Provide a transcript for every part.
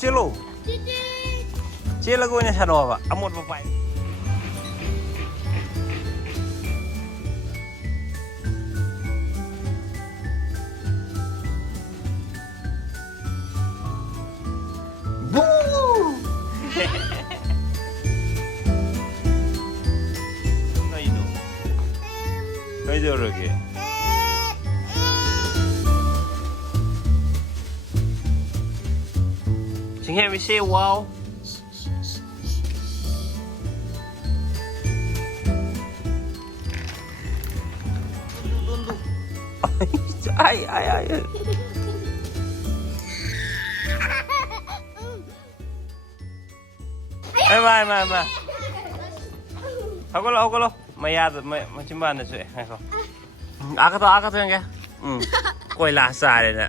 ꯆꯦꯜꯂꯣ ꯆꯦꯜꯂꯒ ꯑꯣꯏꯅ ꯁꯥꯟꯅꯣꯕ ꯑꯃꯣꯠꯄ ꯄꯥꯏ 그러게. Can you hear me say wow? Ay. Ay. 하걸로. 마야도 마침반에서 해. 아까도 한 게. 꼬일라 싸래나.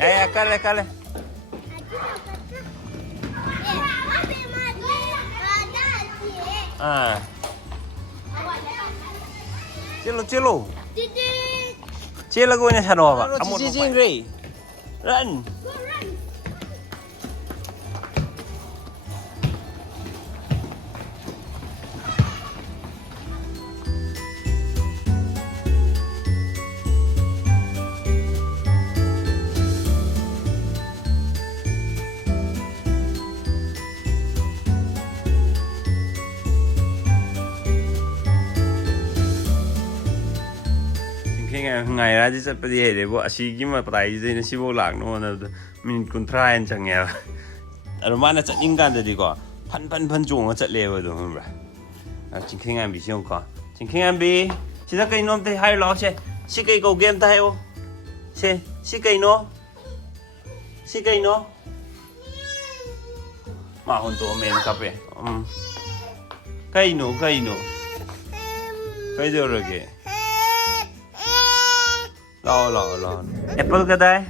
야, 깔래. 아. 찔러. 찔러고 그냥 사놓아봐. 아무것도 그래. Run. ngày ra chứ sắp đi để bộ xí cái mà tại gì nó xí bộ lạc nó là mình còn try anh chẳng nghe rồi mà nó chạy nhanh gan thì có phân chuồng nó chạy leo rồi không phải chính khi anh bị siêu có chính khi anh bị chỉ là cái nôm thì hay lo chứ xí cái cầu game ta hay không xí cái nó mà hồn tổ mình cặp ấy cái nó cái gì rồi kì 러. 애플 가다.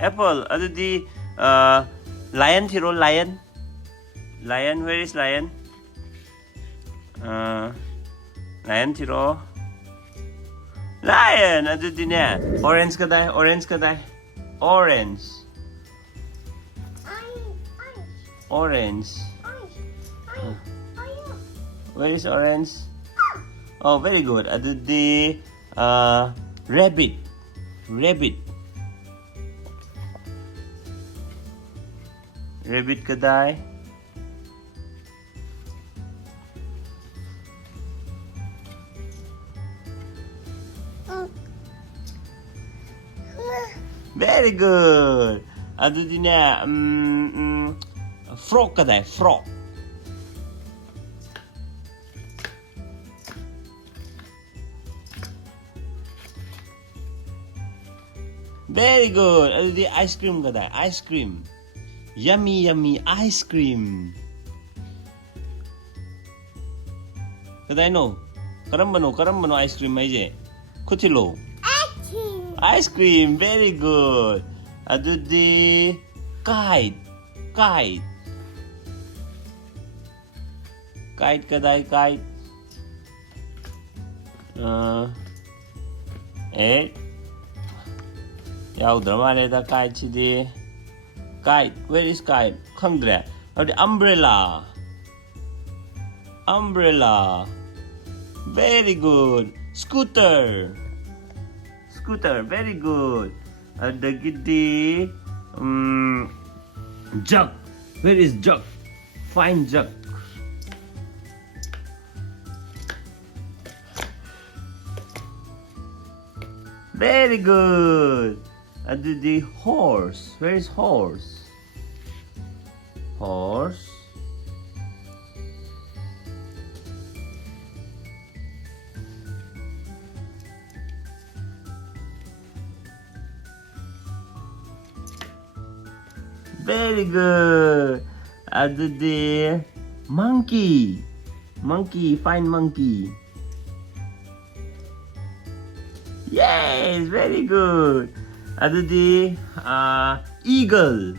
애플. 어디 lion 티로 lion. Lion, where is lion? lion 티로. Lion. 어디냐? Orange 가다. Orange. Where is orange? Oh, very good. 어디 rabbit kadai very good adudinya frog kadai frog very good. Adi ice cream kada. Ice cream. Yummy ice cream. Kada no. Karam no ice cream aje. Kutilo. Ice cream. Very good. Adi kite. Kite kada. Kite. 야우들 말에다 kite지 kite where is kite khangdre 어디 umbrella very good scooter very good ada gede jug where is jug fine jug very good the horse. Where is horse? Very good. The monkey. Fine monkey. Yes, very good. The eagle,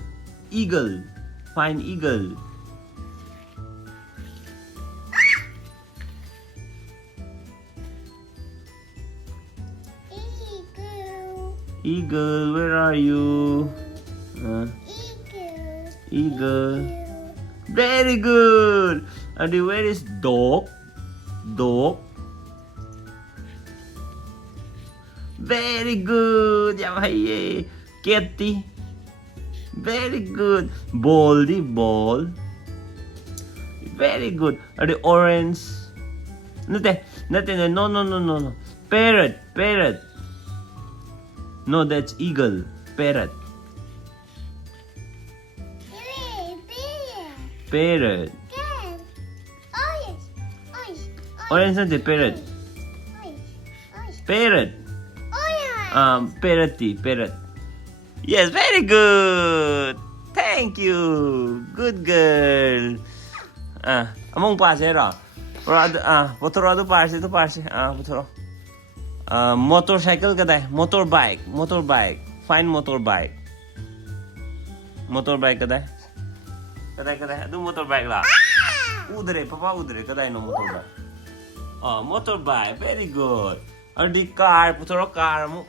fine eagle. Eagle, where are you? Eagle. Very good. And where is dog? Dog. Very good. Yeah, hey, kitty. Very good. Baldy ball. Very good. And the orange. Nothing. No. Parrot. Parrot. No, that's eagle. Parrot. Parrot. Orange natin, parrot. Parrot. Parroty, parrot. Yes, very good. Thank you. Good girl. Among pasero. Potoro parse to parse. Potoro. Motorcycle kada? Motorbike. Motorbike. Find motorbike. Motorbike kada? Kada? Adu motorbike lah. Udre, papa udre. Kada no motorbike. Motorbike. Very good. And the car, potoro car mo.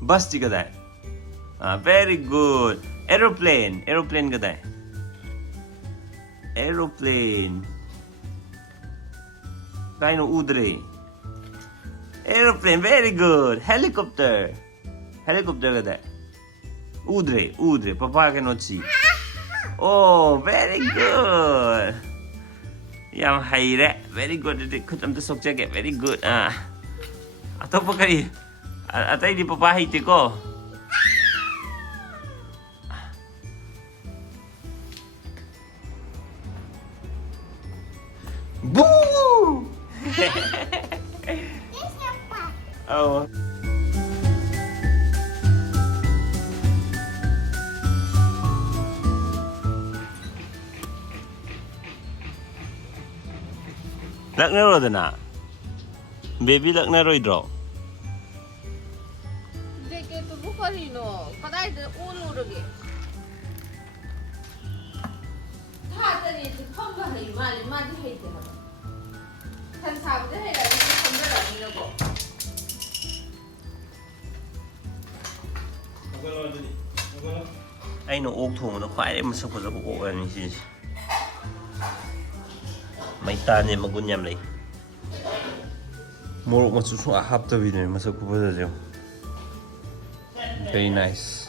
Bus ti kada? Very good. Aeroplane. Aeroplane kada? Aeroplane. Kaino udre. Aeroplane. Very good. Helicopter. Helicopter kada? Udre. Papa cannot see. Oh, very good. Yam haire. Very good. Kutam to sokjage. Very good. Ato pa kari. Atay di papa hiti ko. Boo! Oh. Lagnaro na. Baby lagnaro idro. Deke to bukari no. Kadai de ulu roge. Thata ni to khamba hai mali madi hai te ha. Than sab de hai la ni khamba da ni logo. Ai no ok thong no khwai ma sak phajaba ok ani si. Mai ta ne magun yam lei. Morok ma chu chu hap ta bi ne ma sak phaja jo. Very nice.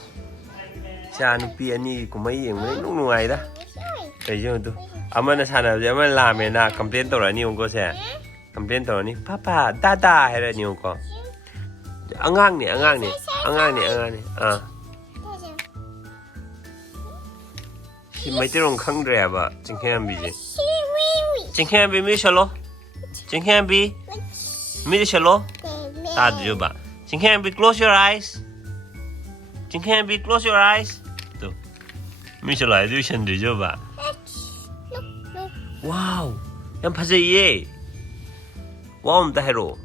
Cha nupi ani kumai yeng mai nung nungai da. Kai jo tu. Amana sana je amana la me na complain to ra ni ong ko se. Complain to ni papa dada hai ra ni ong ko. Angang ni. Si mai te rong khang dre ba jing khem bi ji. Jing khem bi mi shalo. Jing khem bi mi shalo. Ta ju ba. Jing khem bi close your eyes. Jing khem bi close your eyes. Tu. Mi shalo ai ju shen de jo ba. Wow. Yam phajai ye. Wow am ta hero.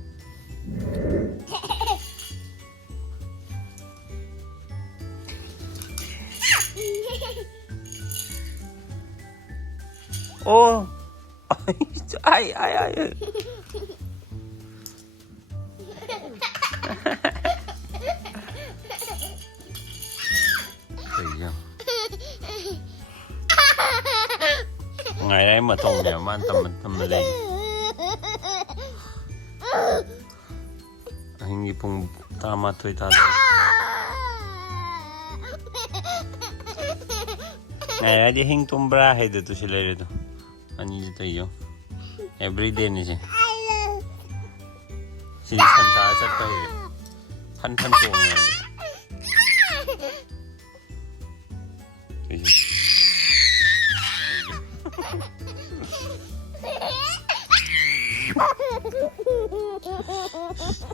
Oh, ay. Ngày đấy mà thùng để mà tầm đây. Anh đi pung ta mà thôi ta đây. Ngày đấy đi hình tum bra hay được tôi sẽ lấy được. Anh đi tới vô. Every day này chứ. Xin thân ta chắc tới. Thân tuồng này.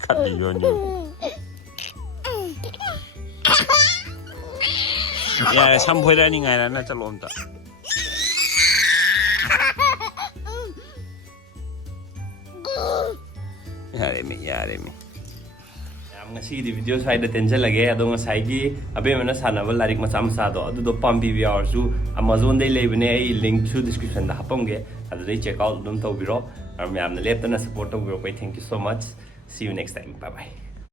Cắt đi vô nhiều. Ya, sampai dah ni ngai na calon tak. Yaremi. Ngasi di video saya ada tension lagi, ada ngasai ki, abe mana sana bal larik macam do, adu do pambi biar su, Amazon deh lebih link su description dah hapam ge, adu deh check out dum tau biro, aram amne laptop na support tau biro, thank you so much, see you next time, bye bye.